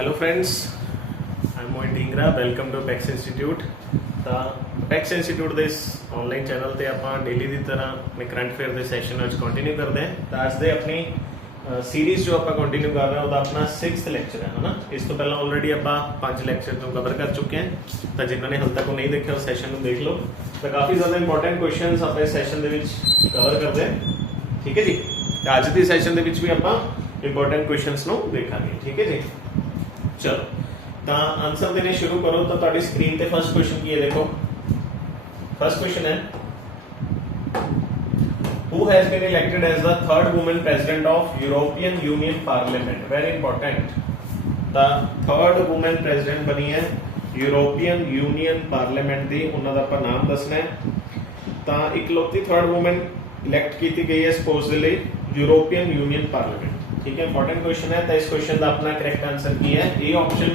Hello friends, I am Mohit Dhingra. Welcome to Pax institute. ਤਾਂ Pax institute ਦੇ ਇਸ online channel ਤੇ ਆਪਾਂ ਡੇਲੀ ਦੀ ਤਰ੍ਹਾਂ ਆਪਣੇ ਕਰੰਟ ਅਫੇਅਰ ਦੇ ਸੈਸ਼ਨ ਵਿੱਚ ਕੰਟੀਨਿਊ ਕਰਦੇ ਹਾਂ। ਤਾਂ ਅੱਜ ਦੇ ਆਪਣੀ ਸੀਰੀਜ਼ ਜੋ ਆਪਾਂ ਕੰਟੀਨਿਊ ਕਰ ਰਹੇ ਹਾਂ ਉਹਦਾ ਆਪਣਾ 6th ਲੈਕਚਰ ਹੈ ਹਨਾ। ਇਸ ਤੋਂ ਪਹਿਲਾਂ ਆਲਰੇਡੀ ਆਪਾਂ 5 ਲੈਕਚਰ ਤੋਂ ਕਵਰ ਕਰ ਚੁੱਕੇ ਹਾਂ। ਤਾਂ ਜਿਨ੍ਹਾਂ ਨੇ ਹਾਲੇ ਤੱਕ ਉਹ ਨਹੀਂ ਦੇਖਿਆ ਉਹ ਸੈਸ਼ਨ ਨੂੰ ਦੇਖ ਲਓ। ਤਾਂ ਕਾਫੀ ਜ਼ਿਆਦਾ ਇੰਪੋਰਟੈਂਟ ਕੁਐਸਚਨਸ ਆਪਾਂ ਇਸ ਸੈਸ਼ਨ ਦੇ ਵਿੱਚ ਕਵਰ ਕਰਦੇ ਹਾਂ। ਠੀਕ ਹੈ ਜੀ। ਤਾਂ ਅੱਜ ਦੀ ਸੈਸ਼ਨ ਦੇ ਵਿੱਚ ਵੀ ਆਪਾਂ ਇੰਪੋਰਟੈਂਟ ਕੁਐਸਚਨਸ ਨੂੰ ਦੇਖਾਂਗੇ। ਠੀਕ ਹੈ ਜੀ। ਚਲੋ ਤਾਂ ਆਨਸਰ ਦੇਣੇ ਸ਼ੁਰੂ ਕਰੋ। ਤਾਂ ਤੁਹਾਡੀ ਸਕਰੀਨ ਤੇ ਫਸਟ ਕੁਐਸਚਨ ਕੀ ਹੈ ਦੇਖੋ। फर्स्ट क्वेश्चन है, who has been elected as the third woman president of European Union Parliament? Very important. The third woman president बनी है यूरोपियन यूनियन पार्लियामेंट दी। उन्हां दा आपां नाम दसना है। ਤਾਂ ਇਕਲੌਤੀ थर्ड वूमन इलैक्ट ਕੀਤੀ ਗਈ ਹੈ ਸਪੋਜ਼ਲੀ यूरोपियन यूनियन पार्लियामेंट। ठीक है, इंपॉर्टेंट क्वेश्चन है। तो इस क्वेश्चन का अपना करेक्ट आंसर की है ए ऑप्शन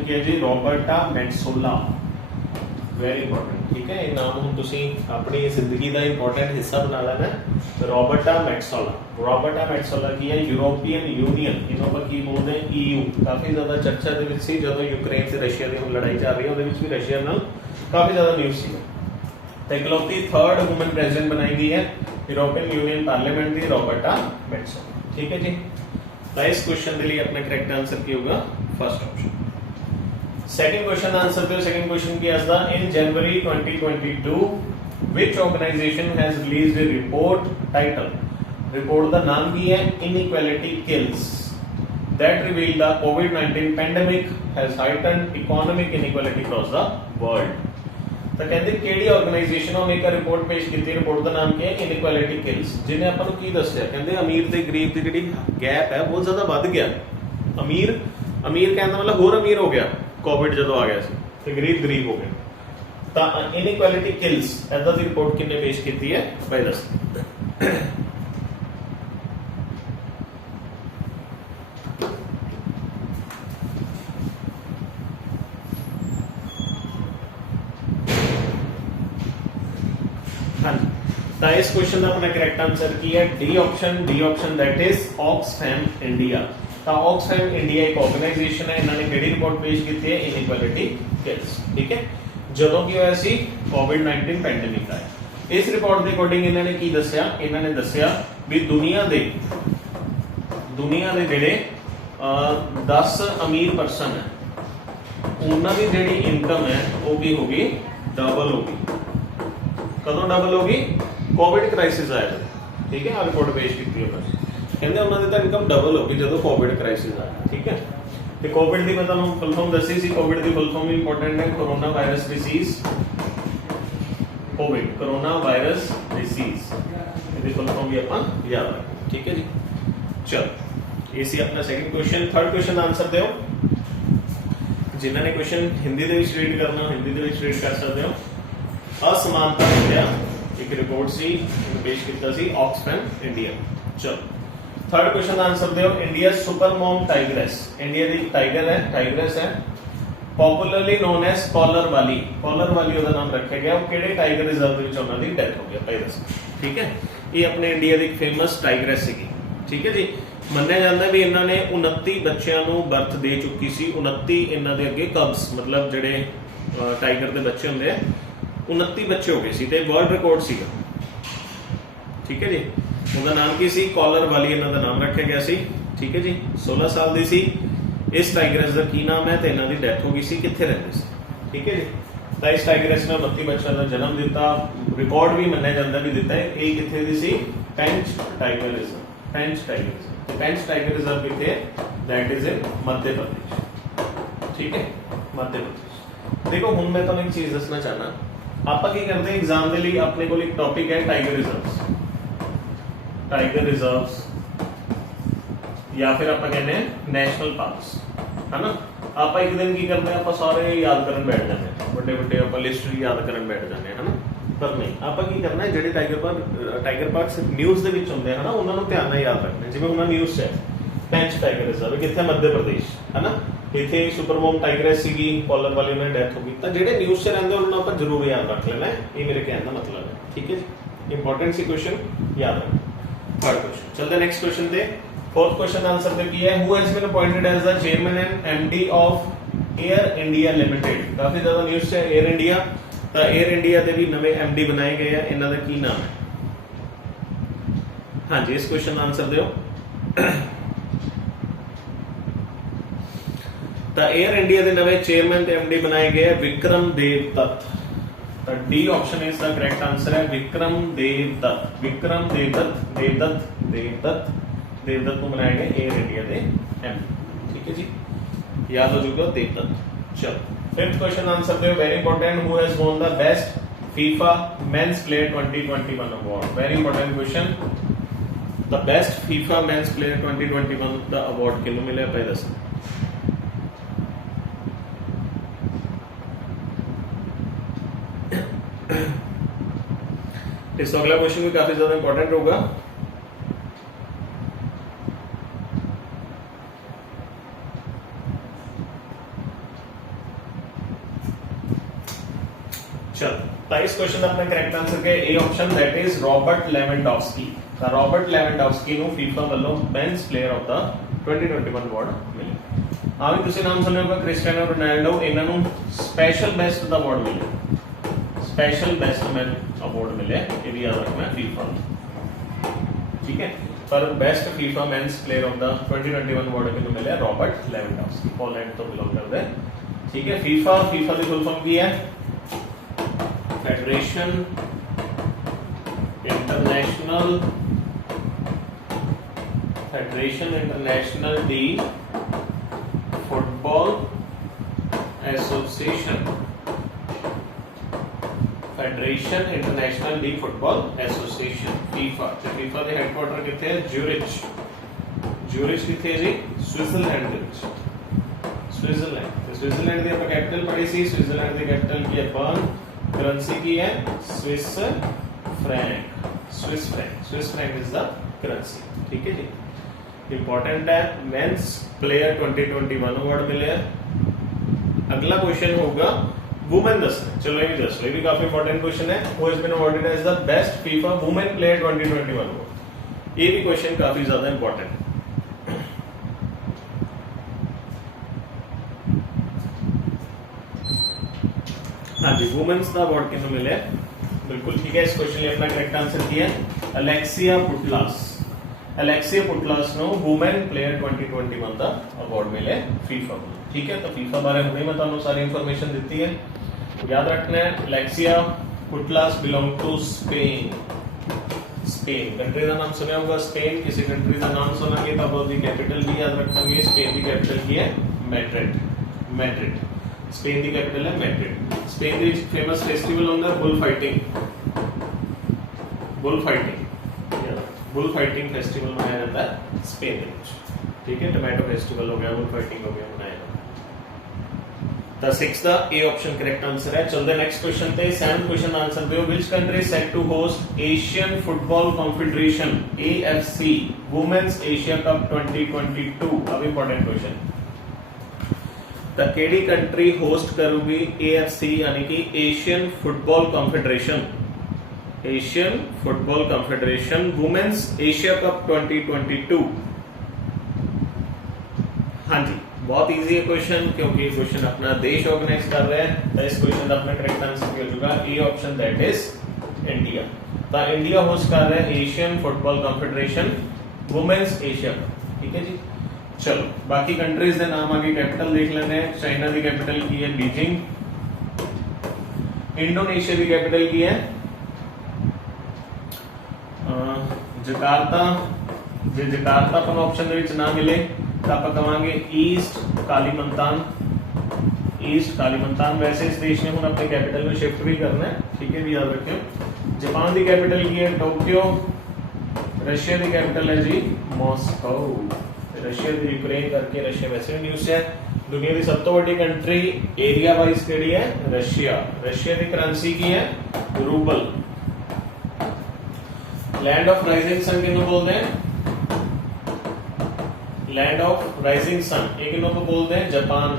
की है जी रॉबर्टा मेट्सोला। Very important. ठीक है, ये नाम हम तुसी अपनी जिंदगी का इंपॉर्टेंट हिस्सा बना लेना है। रॉबर्टा मेट्सोला की है यूरोपियन यूनियन, इन्हों पर की बोलते हैं EU। काफ़ी ज़्यादा चर्चा दे विच सी जदों यूक्रेन से रशिया की लड़ाई चल रही है, उहदे विच भी रशिया नाल काफ़ी ज़्यादा न्यूज़ सी। तो इकलौती थर्ड वूमन प्रेजिडेंट बनाई गई है यूरोपियन यूनियन पार्लियामेंट की रॉबर्टा मेट्सोला। ठीक है जी। तो इस क्वेश्चन के लिए अपना करेक्ट आंसर की होगा first option. Second question answer दो। सेकंड क्वेश्चन की answer in January 2022 which organization has released a report title, report का नाम की है inequality kills, that reveal the कोविड-19 pandemic has heightened economic inequality across the world. तो कहते किहड़ी organisation ने एक रिपोर्ट पेश की, रिपोर्ट का नाम की है इनइक्वालिटी किल्स, जिन्हें अपन की दस्सिया कहते अमीर ते गरीब की जिहड़ी गैप है बहुत ज्यादा बढ़ गया। अमीर कहने का मतलब होर अमीर हो गया कोविड जो आ गया सी, ते गरीब हो गए। तो इनइक्वालिटी किल्स ऐसा की रिपोर्ट किन्ने पेश की है भाई दस। हाँ जी। तो इस क्वेश्चन का अपना करेक्ट आंसर की है D option that is Oxfam India. तो ऑक्सफैम इंडिया एक ऑर्गेनाइजेशन है, इन्होंने केड़ी रिपोर्ट पेश की है इनइक्वालिटी किल्स। ठीक है, जदों की होया सी कोविड-19 पैंडेमिक आया। इस रिपोर्ट के अकॉर्डिंग इन्होंने की दस्सिया, इन्होंने दस्सिया भी दुनिया दे जिहड़े 10 अमीर पर्सन है उन्हां दी जिहड़ी इनकम है वो की होगी डबल होगी। कदों डबल होगी? कोविड क्राइसिस आया। ठीक है, आ रिपोर्ट पेश की है कहते उन्होंने तो इनकम डबल होगी जो कोविड क्राइसिस आया। ठीक है, तो कोविड की मैं तुहानूं फुल फॉर्म दसी सी। कोविड की फुल फॉर्म भी इंपॉर्टेंट है, corona virus disease. Covid corona virus disease इसकी फुल फॉर्म भी आपां याद रखें। ठीक है जी। चलो, ये सी अपना second question. Third question answer दिओ। जिन्होंने क्वेश्चन हिंदी दे विच रीड करना हिंदी दे विच रीड कर सकते हो। असमानता विद्या एक रिपोर्ट सी पेश किया सी ऑक्सफैम इंडिया। चलो, थर्ड क्वेश्चन आंसर दो। India super mom tigress, India की टाइगर है, टाइग्रेस है, पॉपुलरली नोन एज कॉलर वाली उसका नाम रखा गया। वो किहड़े टाइगर रिजर्व में उन्होंने डेथ हो गया भाई दस। ठीक है, ये अपने इंडिया की एक फेमस टाइग्रेस सी। ठीक है जी। मन्निया जाता है भी इन्होंने 29 बच्चों को बर्थ दे चुकी सी। 29 इन्हों के अगे कब्स मतलब जोड़े टाइगर के बच्चे होंगे 29 बच्चे हो गए सी, ते वर्ल्ड रिकॉर्ड सीगा। ठीक है जी। उनका नाम की सी कॉलर वाली इन्हों का नाम रखा गया सी। ठीक है जी। 16 साल की सी। इस टाइगरेस का की नाम है, तो इन्हों की डेथ हो गई सी, कित्थे रहंदे सी। ठीक है जी। तो इस टाइगरेस ने 32 बच्चों का जन्म दिता, रिकॉर्ड भी मन्निया जाता भी दिता है। ये कित्थे दी सी? पेंच टाइगर रिजर्व। पेंच टाइगर रिजर्व कित्थे? That is in Madhya Pradesh. ठीक है, मध्य प्रदेश। देखो हुण मैं तुहानूं एक चीज़ दसना चाहना, आपां की करदे हैं एग्जाम के लिए अपने को एक टॉपिक है टाइगर रिजर्व्स या फिर आप कहने नेशनल पार्क्स है ना। आप एक दिन की करते हैं, आप सारे याद करन बैठ जाते हैं, बड़े आप लिस्ट याद करन बैठ जाते हैं है ना। पर नहीं, आप की करना है जो टाइगर पार्क्स न्यूज़ के होंगे है ना, उन्होंने ध्यान नाल याद रखना। जिवें उन्होंने न्यूज़ है पेंच टाइगर रिजर्व कितने मध्य प्रदेश है ना, इतने सुपरमोम टाइग्रेस सी कॉलर वाली उन्होंने डेथ हो गई। तो जो न्यूज़ से रहते उन्होंने आप जरूर याद रख लेना है, ये मेरे कहने का मतलब है। ठीक है, इंपॉर्टेंट सी क्वेश्चन याद रखना। थर्ड क्वेश्चन चलते नेक्स्ट क्वेश्चन पे। फोर्थ क्वेश्चन आंसर दे की है, who has been appointed as the chairman and MD of Air India limited. काफी ज्यादा न्यूज़ है एयर इंडिया, तो एयर इंडिया दे भी नवे एमडी बनाए गए हैं, इन्हां दा की नाम है? हाँ जी, इस क्वेश्चन आंसर दियो। तो एयर इंडिया के नवे चेयरमैन ते एमडी बनाए गए विक्रम देव दत्त। तो D option is the correct answer है, विक्रम देव दत्त। विक्रम देवदत्त देवदत्त देवदत्त देवदत्त को बनाए गए एयर इंडिया के एमडी। ठीक है जी, याद हो चुका देवदत्त। चलो फिफ्थ क्वेश्चन आंसर दो, very important, who has won the best FIFA men's player 2021 award. Very important question, the best FIFA men's player 2021 दा अवार्ड किन्नू मिले भाई दस। इस अगला क्वेश्चन भी काफी ज्यादा इंपॉर्टेंट होगा। चलो तो इस क्वेश्चन का अपना करेक्ट आंसर के ए option, that is Robert Lewandowski. तो रॉबर्ट लेवेंडोव्स्की नु फीफा वालों mains player of the 2021 award मिले। आ भी तुसी नाम सुने होगा क्रिस्टियानो रोनाल्डो, इन्हां नु स्पेशल बेस्ट दा अवार्ड मिले, स्पेशल बेस्ट मैन अवार्ड मिले, ये भी याद रखना है फीफा। ठीक है, पर best FIFA men's player of the 2021 award किन्नू मिले? रॉबर्ट लेवेंडोव्स्की, पोलैंड तो बिलोंग करते हैं। ठीक है, फीफा फीफा दी फुल फॉर्म की है? फेडरेशन इंटरनेशनल दी फुटबॉल एसोसिएशन। फेडरेशन इंटरनेशनल दी फुटबॉल एसोसिएशन फीफा। ते फीफा दे हेडक्वार्टर किथे है? ज्यूरिच। ज्यूरिच किथे है जी? स्विट्जरलैंड दे विच। स्विट्जरलैंड, ते स्विट्जरलैंड दी ਆਪਾਂ कैपिटल पढ़ी सी, स्विट्जरलैंड दी कैपिटल की अपन करेंसी की है Swiss franc. Swiss franc, Swiss franc is the currency. ठीक है जी, इंपॉर्टेंट है। मेंस प्लेयर 2021 अवार्ड मिले। अगला क्वेश्चन होगा वुमेन दसना। चलो ये भी दस, ये भी काफी इंपॉर्टेंट क्वेश्चन है, who has been awarded as the best FIFA women player 2021 award. ये भी क्वेश्चन काफी ज्यादा इंपॉर्टेंट है। हाँ जी, वुमेन्स का अवार्ड किन्नू मिले? बिल्कुल ठीक है, इस क्वेश्चन ने अपना करेक्ट आंसर किया अलेक्सिया पुटलास। अलेक्सिया पुटलास नो वुमेन प्लेयर 2021 का अवार्ड मिले फीफा को। ठीक है, तो फीफा बारे में मैं ਤੁਹਾਨੂੰ सारी इंफॉर्मेशन दी है, याद रखना है। Alexia Putellas belong to Spain. Spain country का नाम सुना होगा, स्पेन। किसी कंट्री का नाम सुनांगे तो उसकी कैपिटल भी याद रखेंगे। स्पेन की कैपिटल की है मैड्रिड। मैड्रिड स्पेन की कैपिटल है मैड्रिड। स्पेन की फेमस फेस्टिवल होता है bull fighting. Bull fighting, bull fighting festival मनाया जाता है स्पेन में। ठीक है, टोमेटो फेस्टिवल हो गया, बुल फाइटिंग हो गया, मनाया जाता है। The sixth A option correct answer है। चलते नेक्स्ट क्वेश्चन पे। सेवंथ क्वेश्चन आंसर दो, which country is set to host Asian football confederation AFC women's Asia cup 2022। अब इंपॉर्टेंट क्वेश्चन, तो केडी कंट्री होस्ट करूगी AFC यानी कि Asian football confederation. Asian football confederation women's Asia cup 2022। हाँ जी, बहुत इजी है क्वेश्चन, क्योंकि ये क्वेश्चन अपना देश ऑर्गेनाइज कर रहा है। तो इस क्वेश्चन का अपना करेक्ट आंसर हो चुका A option, that is India. तो इंडिया होस्ट कर रहा है Asian football confederation women's Asia cup. ठीक है जी, चलो बाकी कंट्रीज के नाम आगे कैपिटल देख लेते हैं। चाइना की कैपिटल की है बीजिंग। इंडोनेशिया की कैपिटल की है जकार्ता। जो जकार्ता अपन ऑप्शन ਦੇ ਵਿੱਚ ना मिले तो आप कहांगे ईस्ट कालीमंतान। ईस्ट कालीमंतान। वैसे इस देश ने हम अपने कैपिटल में शिफ्ट भी करना है। ठीक है, भी याद रखें। जापान की कैपिटल की है टोक्यो। रशिया की कैपिटल है जी मॉस्को। रशिया की यूक्रेन करके रशिया वैसे भी न्यूज़ है। दुनिया की सब तो बड़ी कंट्री एरिया वाइज केड़ी है? रशिया। रशिया की करेंसी की है rouble. Land of rising sun किन्हों बोलते हैं? लैंड ऑफ राइजिंग सन ये किन्हों को बोलते हैं? Japan.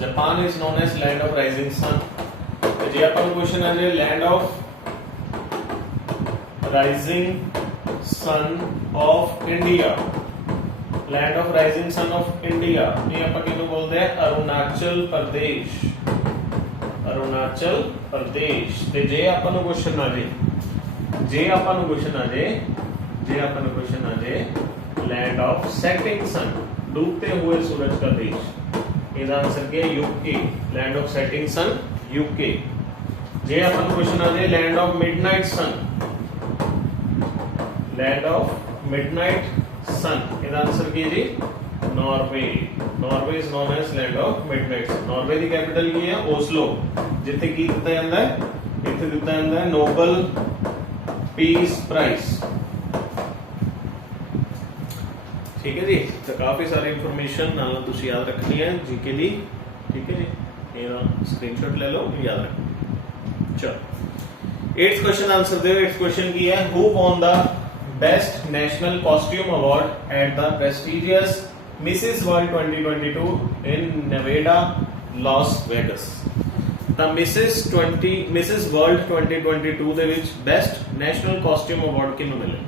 Japan is known as land of rising sun. तो जी अपन क्वेश्चन है जी land of rising sun of India. Land of rising sun of India ये ਆਪਾਂ ਕਿਹਨੂੰ ਬੋਲਦੇ ਆ ਅਰੁਣਾਚਲ ਪ੍ਰਦੇਸ਼ ਅਰੁਣਾਚਲ ਪ੍ਰਦੇਸ਼ ਤੇ ਜੇ ਆਪਾਂ ਨੂੰ ਕੁਐਸਚਨ ਆ ਜੇ ਆਪਾਂ ਨੂੰ ਕੁਐਸਚਨ ਆ ਜੇ लैंड ऑफ सेटिंग सन डूबते हुए सूरज का देश ਇਹਦਾ ਆਨਸਰ ਕੀ ਹੈ UK land of setting sun UK ਜੇ ਆਪਾਂ ਨੂੰ ਕੁਐਸਚਨ ਆ ਜੇ land of midnight sun land of midnight sun ਇਹਦਾ ਆਨਸਰ ਕੀ ਹੈ ਜੀ Norway Norway is known as land of midnight sun Norway ਦੀ ਕੈਪੀਟਲ ਕੀ ਹੈ ਓਸਲੋ ਜਿੱਥੇ ਕੀ ਦਿੱਤਾ ਜਾਂਦਾ ਹੈ ਇੱਥੇ ਦਿੱਤਾ ਜਾਂਦਾ ਹੈ ਨੋਬਲ ਪੀਸ ਪ੍ਰਾਈਜ਼ ठीक है जी तो काफी सारी इंफॉर्मेशन नाल तुसी याद रखनी है जीके ली ठीक है जी मेरा स्क्रीनशॉट ले लो याद रखो चलो 8th क्वेश्चन आंसर दो 8th क्वेश्चन की है who won the best national costume award at the prestigious Mrs world 2022 in Nevada Las Vegas the Mrs world 2022 ਦੇ ਵਿੱਚ बेस्ट नेशनल कॉस्ट्यूम अवार्ड ਕਿਹਨੂੰ ਮਿਲੇ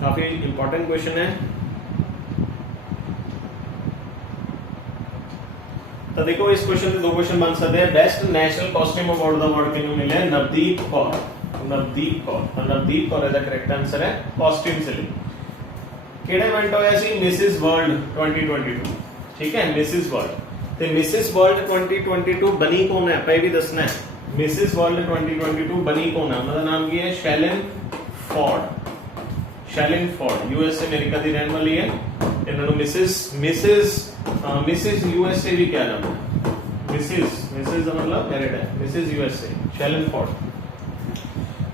काफी इंपॉर्टेंट क्वेश्चन है तो देखो इस क्वेश्चन से दो क्वेश्चन बन सकते हैं बेस्ट नेशनल कॉस्ट्यूम अवार्ड किन्हों मिले नवदीप कौर नवदीप कौर इसका करेक्ट आंसर है कॉस्ट्यूम से केड़ा इवेंट होया सी मिसेस वर्ल्ड 2022 ठीक है मिसेस वर्ल्ड ते मिसेस वर्ल्ड 2022 बनी कौन है पहले भी दसना है मिसेस वर्ल्ड 2022 बनी कौन है उनका नाम की है शैलन फॉर्ड यूएसए अमेरिका दी रहने वाली है इन्हां नूं मिसेस यूएसए भी क्या नाम है मिसेस का मतलब मैरिड है मिसेस यूएसए शैलन फॉर्ड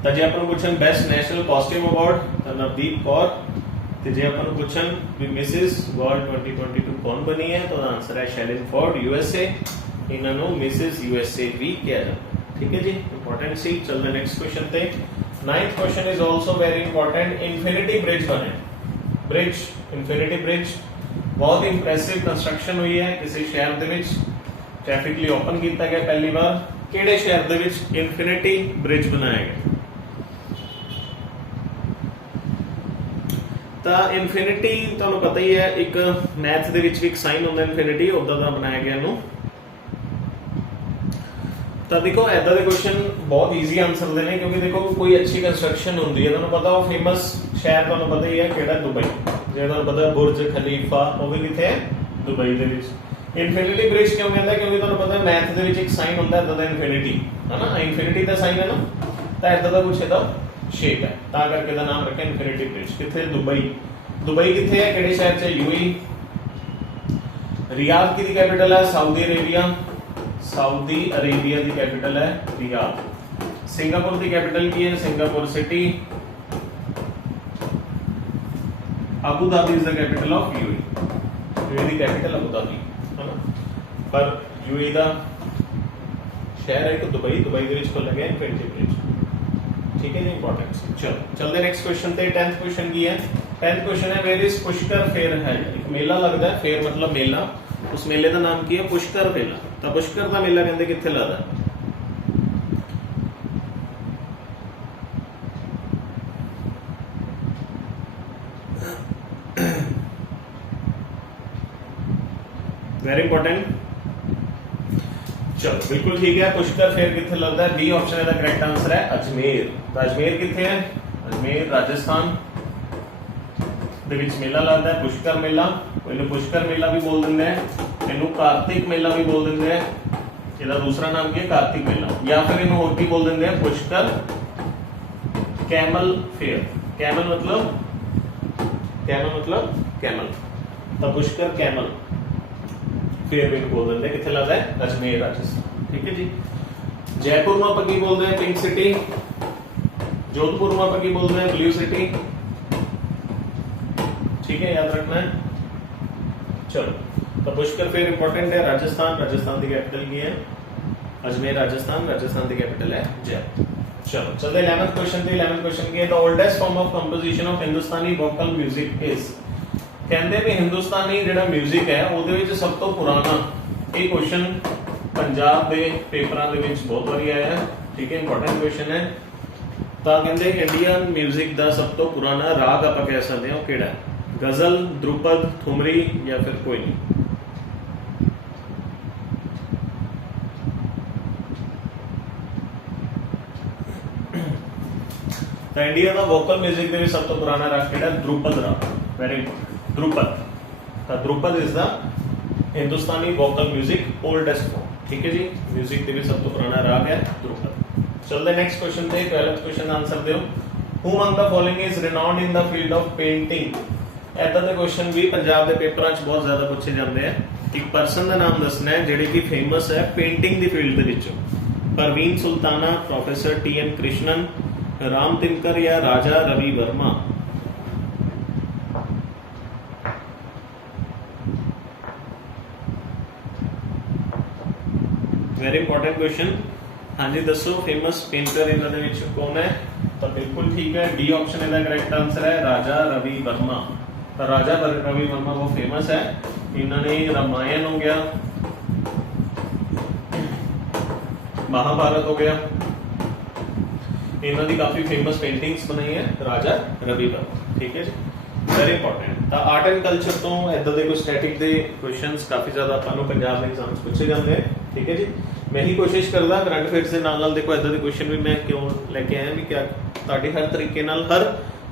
तो जे अपन पूछन बेस्ट नेशनल कॉस्ट्यूम अवार्ड तो नवदीप कौर ते जे अपन पूछन भी मिसेस वर्ल्ड 2022 कौन बनी है तो आंसर है शैलन फॉर्ड यूएसए इन्हां नूं मिसेस यूएसए भी क्या जाता है ठीक है जी इंपॉर्टेंट सी चल द नेक्स्ट क्वेश्चन पे 9th question is also very important infinity bridge बने bridge infinity bridge बहुत इंप्रेसिव कंस्ट्रक्शन हुई है किसी शहर दे विच ट्रैफिकली ओपन किया गया पहली बार किहड़े शहर दे विच infinity bridge बनाया गया ਤਾਂ ਇਨਫਿਨਿਟੀ ਤੁਹਾਨੂੰ ਪਤਾ ਹੀ ਹੈ ਇੱਕ ਮੈਥ ਦੇ ਵਿੱਚ ਵੀ ਇੱਕ ਸਾਈਨ ਹੁੰਦਾ ਇਨਫਿਨਿਟੀ ਉਦਾਂ ਦਾ ਬਣਾਇਆ ਗਿਆ ਇਹਨੂੰ ਤਾਂ ਦੇਖੋ ਐਦਾਂ ਦੇ ਕੁਐਸਚਨ ਬਹੁਤ ਈਜ਼ੀ ਆਨਸਰ ਦੇ ਨੇ ਕਿਉਂਕਿ ਦੇਖੋ ਕੋਈ ਅੱਛੀ ਕੰਸਟਰਕਸ਼ਨ ਹੁੰਦੀ ਹੈ ਤੁਹਾਨੂੰ ਪਤਾ ਉਹ ਫੇਮਸ ਸ਼ਹਿਰ ਤੁਹਾਨੂੰ ਪਤਾ ਹੀ ਹੈ ਕਿਹੜਾ ਦੁਬਈ ਜੇ ਤੁਹਾਨੂੰ ਪਤਾ ਬੁਰਜ ਖਲੀਫਾ ਉਹ ਵੀ ਕਿੱਥੇ ਹੈ ਦੁਬਈ ਦੇ ਵਿੱਚ ਇਨਫਿਨਿਟੀ ਬ੍ਰਿਜ ਕਿਉਂ ਕਹਿੰਦਾ ਕਿਉਂਕਿ ਤੁਹਾਨੂੰ ਪਤਾ ਮੈਥ ਦੇ ਵਿੱਚ ਇੱਕ ਸਾਈਨ ਹੁੰਦਾ ਐਦਾਂ ਦਾ ਇਨਫਿਨਿਟੀ ਹੈ ਨਾ ਇਨਫਿਨਿਟੀ ਦਾ ਸਾਈਨ ਹੈ ਨਾ ਤਾਂ ਐਦਾਂ ਦਾ ਕੁਛ ਇਹਦਾ शेप है ता करके दा नाम रखा इन्फिनिटी ब्रिज किथे दुबई किथे है केड़े शहर च यूएई रियाद की कैपिटल है सऊदी अरेबिया दी कैपिटल है रियाद सिंगापुर की कैपिटल की है Singapore city Abu Dhabi is the capital of UAE the capital Abu Dhabi है ना पर यूएई दा शहर है कि दुबई दे विच खोला गया इन्फिनिटी ब्रिज ठीक है जी इंपॉर्टेंट चलो चलते नेक्स्ट क्वेश्चन पे 10th क्वेश्चन की है 10th क्वेश्चन है वेयर इज पुष्कर फेयर है एक मेला लगता है फेयर मतलब मेला उस मेले का नाम की है पुष्कर मेला तो पुष्कर का मेला कहते कित्थे लगदा वेरी इंपॉर्टेंट चलो बिल्कुल ठीक है पुष्कर फेयर किथे लगता है बी ऑप्शन का करेक्ट आंसर है अजमेर तो अजमेर किथे है अजमेर राजस्थान दे विच मेला लगता है पुष्कर मेला इन्हें पुष्कर मेला भी बोल देंगे इन्हें कार्तिक मेला भी बोल देंगे इसका दूसरा नाम क्या है कार्तिक मेला या फिर इन्हें और भी बोल देंगे पुष्कर कैमल फेयर कैमल मतलब कैमल तो पुष्कर कैमल फेयर भी बोल देंगे किथे लगता है अजमेर राजस्थान ठीक है जी जयपुर में अपन की बोलते हैं पिंक सिटी जोधपुर में अपन की बोलते हैं ब्लू सिटी ठीक है याद रखना है चलो तो पुष्कर फेयर इंपॉर्टेंट है राजस्थान की कैपिटल की है अजमेर राजस्थान की कैपिटल है जयपुर चलो चलते 11th क्वेश्चन पे 11th क्वेश्चन की है the oldest form of composition of Hindustani vocal music is कहते भी हिंदुस्तानी जिहड़ा म्यूजिक है ਉਹਦੇ ਵਿੱਚ ਸਭ ਤੋਂ ਪੁਰਾਣਾ ਇਹ क्वेश्चन पंजाब के पेपरों के बहुत बारी आया है, ठीक है, इंपॉर्टेंट क्वेश्चन है। तो कहते इंडियन म्यूजिक का सब तो पुराना राग आप कह सकते हो किहड़ा है? गजल, ध्रुपद, ठुमरी या फिर कोई नहीं? तो इंडिया का वोकल म्यूजिक के सब तो पुराना राग किहड़ा? ध्रुपद राग। Very important, Dhrupad. तो Dhrupad is the Hindustani vocal music oldest form, ठीक है जी। म्यूजिक के सब तो पुराना राग है ध्रुपद। चलते नेक्स्ट क्वेश्चन पे, 12th क्वेश्चन आंसर दियो। Who among the following is renowned in the field of painting? ऐदा दे क्वेश्चन भी पंजाब के पेपरों च बहुत ज्यादा पूछे जाते हैं। एक पर्सन का नाम दसना है जिहड़ी कि फेमस है पेंटिंग की फील्ड दे विचों। Parveen Sultana, professor T N. कृष्णन, राम तिनकर या Raja Ravi Varma? Very important question. हाँ जी दसो, फेमस पेंटर इन्हां दे विच कौन है? तो बिल्कुल ठीक है, डी ऑप्शन इसका करेक्ट आंसर है, राजा रवि वर्मा। तो राजा रवि वर्मा वो फेमस है, इन्होंने रामायण हो गया, महाभारत हो गया, इन्होंने काफी फेमस पेंटिंग्स बनाई है राजा रवि वर्मा, ठीक है जी। Very important. तो आर्ट एंड कल्चर तो इदा के कोई स्टैटिक के क्वेश्चंस काफी ज्यादा आपको पंजाब के एग्जाम्स पूछे जाते हैं, ठीक है जी। मैं ही कोशिश करदा करंट अफेयर्स के नाल देखो इदा के क्वेश्चन भी मैं क्यों लेके आया भी क्या ताकि हर तरीके नाल हर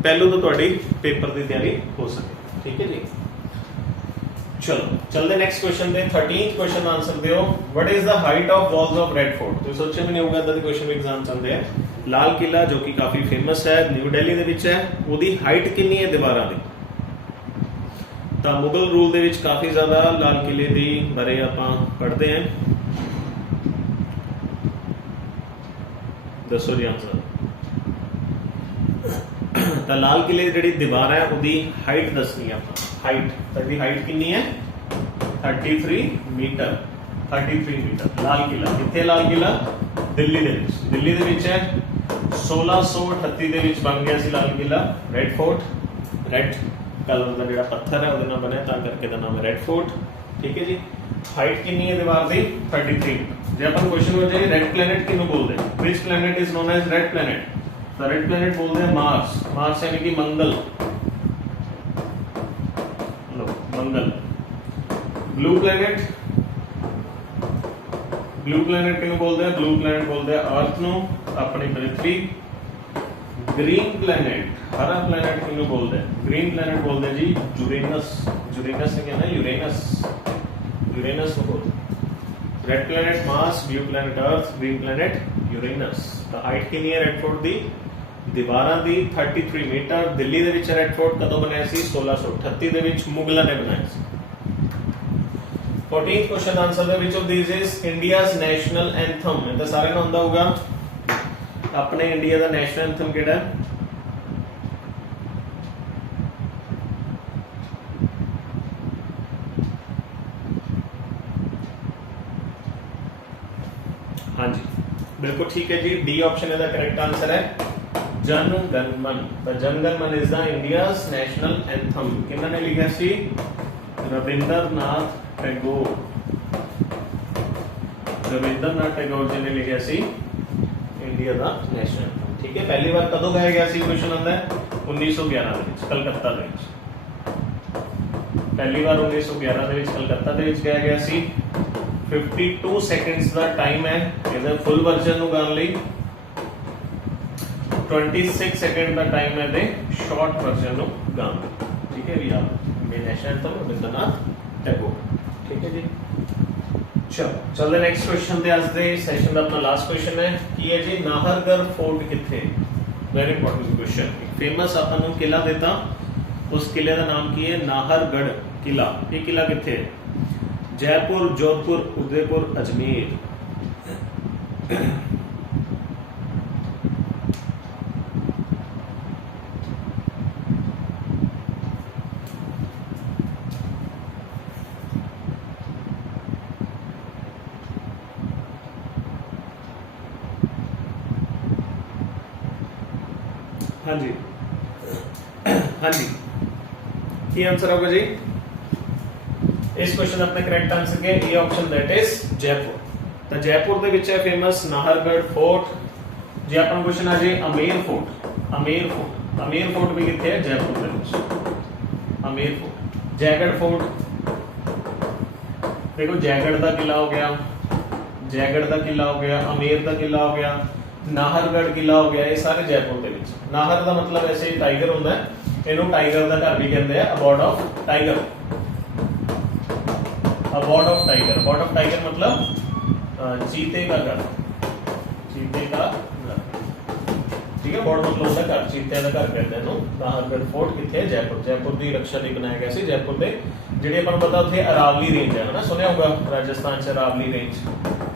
पहलू तो तुहाडी पेपर की तैयारी हो सके, ठीक है जी। चलो चलते नेक्स्ट क्वेश्चन पे, 13th क्वेश्चन आंसर दियो। What is the height of walls of red fort? तो सोचे भी नहीं होगा इदा के क्वेश्चन भी एग्जाम चलते हैं। लाल किला जो कि काफी फेमस है, न्यू दिल्ली दे विच है, ओदी हाइट कितनी है दीवारां दी? तो मुगल रूल दे विच काफी ज्यादा लाल किले दी बारे आपां पढ़ते हैं, दसो जी आंसर। तो लाल किले की जी दीवार है उसकी हाइट दसनी है आप, हाइट तो हाइट कितनी है? 33 मीटर। 33 मीटर लाल किला। कितने लाल किला? दिल्ली दे विच। दिल्ली दे विच है। 1638 दे विच बन गया सी Lal Qila, red fort. Red colour का जो पत्थर है वो बनया ता करके दा नाम है रेड फोर्ट, ठीक है जी। हाइट कितनी है दीवार की? 33 मीटर। जो अपन क्वेश्चन हो जाए रेड प्लैनेट किन्नू बोलते हैं? Which planet is known as red planet? तो रेड प्लैनेट बोलते हैं मार्स। मार्स यानी कि मंगल, लो Mangal. Blue planet, blue planet किन्नू बोलते हैं? ब्लू प्लैनेट बोलते हैं अर्थ नू, अपनी पृथ्वी। ग्रीन प्लैनेट, हरा प्लैनेट किन्नू बोलते हैं? ग्रीन प्लैनेट बोलते हैं जी यूरेनस। यूरेनस से कहना है यूरेनस, यूरेनस को बोलते हैं। Red planet Mars, blue planet Earth, green planet Uranus. तो हाइट कितनी है रेड फोर्ट दी? दीवारां दी 33 मीटर। दिल्ली दे विच रेड फोर्ट कदों बनया सी? 1638 दे विच मुगलों ने बनाया सी। 14th क्वेश्चन आंसर दे विच of this is India's national anthem? ये तो सारे नूं आंदा होगा, अपने इंडिया का नेशनल एंथम किहड़ा है? हाँ जी बिल्कुल ठीक है जी, डी ऑप्शन इसका करेक्ट आंसर है, जन गण मन। तो Jana Gana Mana is the India's national anthem. किन्होंने लिखा सी? रविंद्रनाथ टैगोर। रविंद्रनाथ टैगोर जी ने लिखा सी इंडिया का नेशनल एंथम, ठीक है। पहली बार कदों गाया गया सी? क्वेश्चन आता है 1911 दे विच कलकत्ता दे विच। पहली बार 1911 दे विच कलकत्ता दे विच गाया गया सी। 52 सेकंड्स का टाइम है इहदा फुल वर्जन नु गाने लई। 26 सेकंड का टाइम है दे शॉर्ट वर्जन नु गाने, ठीक है। याद नेशनल एंथम रविंद्रनाथ टैगोर, ठीक है जी। चलो चलते नेक्स्ट क्वेश्चन ते आज दे सेशन दा अपना लास्ट क्वेश्चन है कि है जी नाहरगढ़ फोर्ट किथे? Very important question. फेमस आपको किला देता, उस किले का नाम की है? नाहरगढ़ किला। ये किला किथे है? जयपुर, जोधपुर, उदयपुर, अजमेर। हाँ जी हाँ जी की आंसर होगा जी इस क्वेश्चन अपने करेक्ट आंसर के ए ऑप्शन दैट इज जयपुर। ਤਾਂ ਜੈਪੁਰ ਦੇ ਵਿੱਚ ਹੈ ਫੇਮਸ ਨਾਹਰਗੜ੍ਹ ਫੋਰਟ। ਜੇ ਆਪਾਂ ਨੂੰ ਕੁਐਸਚਨ ਆ ਜੇ Amer Fort, Amer Fort, Amer Fort ਵੀ ਕਿੱਥੇ ਹੈ? ਜੈਪੁਰ ਦੇ ਵਿੱਚ, ਅਮੇਰ ਫੋਰਟ। ਜੈਗੜ ਫੋਰਟ देखो, जयगढ़ का किला हो गया, जयगढ़ का किला हो गया, अमेर का किला हो गया, नाहरगढ़ किला हो गया, ये सारे जयपुर के विच। नाहर का मतलब ऐसे ही टाइगर होता है, इन्हों टाइगर का घर भी कहते हैं, abode of tiger, abode of tiger, abode of tiger मतलब चीते का घर, चीते का घर, ठीक है। बॉर्ड मतलब होता है घर, चीते का घर कहते हैं। नाहरगढ़ फोर्ट कितने है? जयपुर। जयपुर की रक्षा लिए बनाया गया सी। जयपुर के ਜਿਹੜੇ ਆਪਾਂ ਨੂੰ ਪਤਾ ਉੱਥੇ ਅਰਾਵਲੀ ਰੇਂਜ ਹੈ ਨਾ, ਸੁਣਿਆ ਹੋਗਾ ਰਾਜਸਥਾਨ ਚ ਅਰਾਵਲੀ ਰੇਂਜ।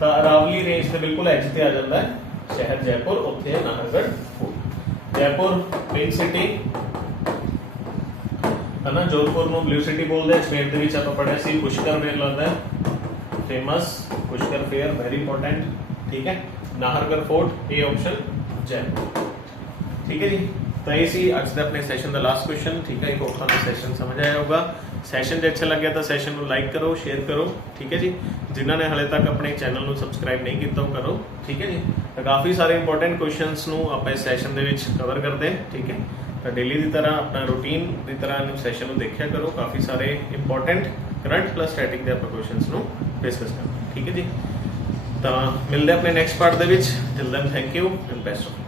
ਤਾਂ ਅਰਾਵਲੀ ਰੇਂਜ ਦੇ ਬਿਲਕੁਲ ਐਜ ਤੇ ਆ ਜਾਂਦਾ ਹੈ ਸ਼ਹਿਰ ਜੈਪੁਰ, ਉੱਥੇ ਹੈ Nahargarh fort. Jaipur pink city ਹੈ ਨਾ, ਜੋਧਪੁਰ ਨੂੰ ਬਲੂ ਸਿਟੀ ਬੋਲਦੇ ਆ। ਅਜਮੇਰ ਦੇ ਵਿੱਚ ਆਪਾਂ ਪੜਿਆ ਸੀ ਪੁਸ਼ਕਰ ਮੇਲਾ ਲੱਗਦਾ ਹੈ, famous Pushkar fair, very important, ਠੀਕ ਹੈ। ਨਾਹਰਗੜ੍ਹ ਫੋਰਟ, ਇਹ ਆਪਸ਼ਨ ਜੈਪੁਰ, ਠੀਕ ਹੈ ਜੀ। ਤਾਂ ਇਹ ਸੀ ਅੱਜ ਦਾ ਆਪਣੇ ਸੈਸ਼ਨ ਦਾ ਲਾਸਟ ਕੁਐਸਚਨ, ਠੀਕ ਹੈ। ਇੱਕ ਹੋਪ ਤੁਹਾਨੂੰ ਸੈਸ਼ਨ ਸਮਝ ਆਇਆ ਹੋਊਗਾ। ਸੈਸ਼ਨ ਜੇ ਅੱਛਾ ਲੱਗਿਆ ਤਾਂ ਸੈਸ਼ਨ ਨੂੰ ਲਾਈਕ ਕਰੋ, ਸ਼ੇਅਰ ਕਰੋ, ਠੀਕ ਹੈ ਜੀ। ਜਿਨ੍ਹਾਂ ਨੇ ਹਾਲੇ ਤੱਕ ਆਪਣੇ ਚੈਨਲ ਨੂੰ ਸਬਸਕ੍ਰਾਈਬ ਨਹੀਂ ਕੀਤਾ ਉਹ ਕਰੋ, ਠੀਕ ਹੈ ਜੀ। ਤਾਂ ਕਾਫੀ ਸਾਰੇ ਇੰਪੋਰਟੈਂਟ ਕੁਐਸਚਨਸ ਨੂੰ ਆਪਾਂ ਇਸ ਸੈਸ਼ਨ ਦੇ ਵਿੱਚ ਕਵਰ ਕਰਦੇ ਹਾਂ, ਠੀਕ ਹੈ। ਤਾਂ ਡੇਲੀ ਦੀ ਤਰ੍ਹਾਂ ਆਪਣਾ ਰੂਟੀਨ ਦੀ ਤਰ੍ਹਾਂ ਇਹਨੂੰ ਸੈਸ਼ਨ ਨੂੰ ਦੇਖਿਆ ਕਰੋ। ਕਾਫੀ ਸਾਰੇ ਇੰਪੋਰਟੈਂਟ ਕਰੰਟ ਪਲੱਸ ਸਟੈਟਿਕ ਦੇ ਆਪਾਂ ਕੁਐਸਚਨਸ ਨੂੰ ਡਿਸਕਸ ਕਰਾਂਗੇ, ਠੀਕ ਹੈ ਜੀ। ਤਾਂ ਮਿਲਦੇ ਆਪਣੇ ਨੈਕਸਟ ਪਾਰਟ ਦੇ ਵਿੱਚ। Till then thank you and best of